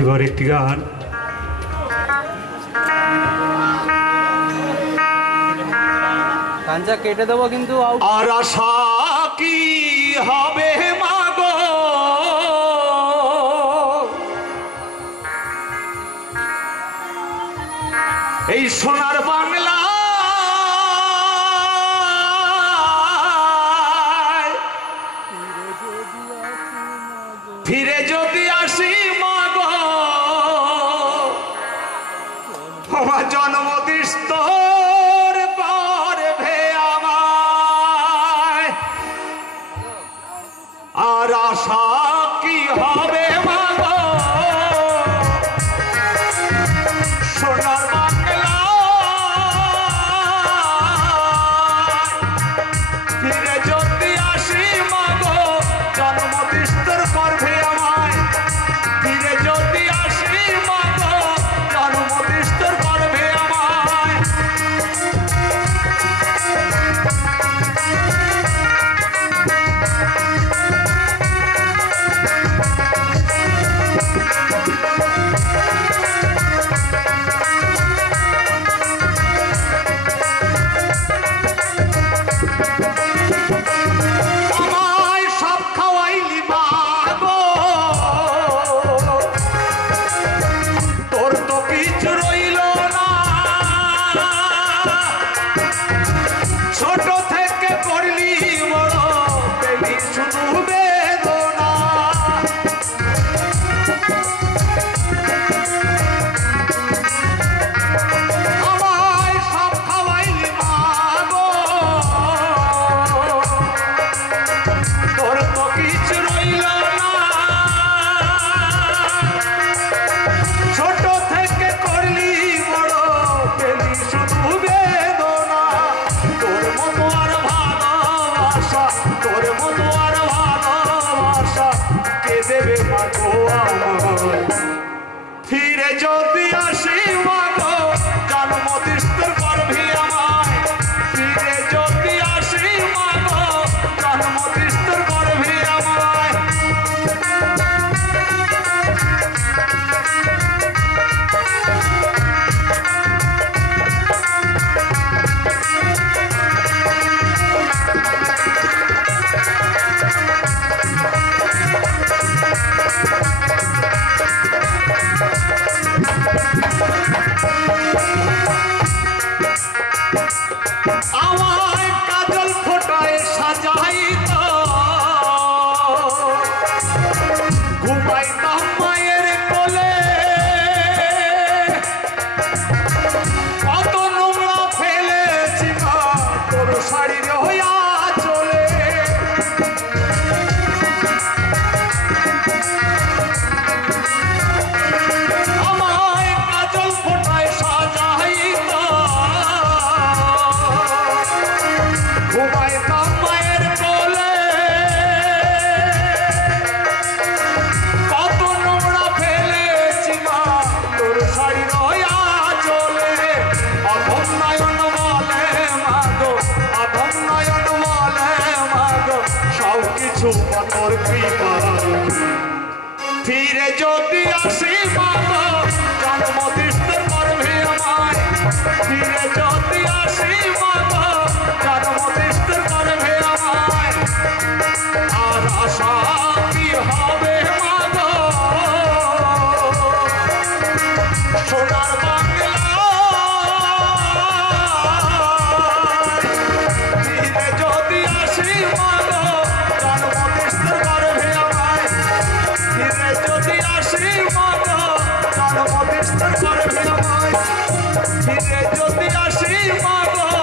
এবার একটি গান কাঞ্চা কেটে দেবো কিন্তু আর আশা কি হবে মাগো এই সোনার বাংলা ফিরে যদি আসি মাগো আমার জন্মদিস্তর গর্ভে আমায় আর আশা কি হবে মাগো সোনার বাংলা ফিরে যদি আসি মাগো জন্মদিস্তর গর্ভে আমায় ফিরে যদি আসি মাগো জন্মদিস্তর গর্ভে আমায় আমায় সব খাওয়াইলি মাগো তোর তো কিছু রইল না ছোট থেকে করলি বড় পেলি শুধু বেদনা আমায় সব খাওয়াইলি মাগো তোর তো কিছু রইল না ছোট থেকে করলি বড় পেলি শুধু বেদনা তোর মতো আর ভালোবাসা তোর মতো আর ভালোবাসা কে দেবে মাগো আমার ফিরে যদি আসি মাগো জন্মদিস্তর গর্ভে আমায় ফিরে যদি আসি মাগো জন্মদিস্তর গর্ভে আমায় আমায় কাজল ফোটায় সাজাইতো ঘুমাইতাম মায়ের কোলে কত নোংরা ফেলেছি মা তোর শাড়ির হইয়া চলে আমায় কাজল ফোটায় সাজাইতো ঘুমাইতাম মায়ের কোলে কত নোংরা ফেলেছি মা তোর শাড়ি রয়া চলে অধম নয়ন বলে মাগো অধম নয়ন বলে মাগো সব কিছু তোর কৃপা ফিরে যদি আসি মাগো জন্মদিস্তর গর্ভে আমায় ফিরে যদি আসি মাগো জন্মদিস্তর গর্ভে আমায় আর আশা কি হবে মাগো সোনার বাংলা ফিরে যদি আসি মাগো জন্মদিস্তর গর্ভে আমায় ফিরে যদি আসি মাগো জন্মদিস্তর গর্ভে আমায় ফিরে যদি আসি মাগো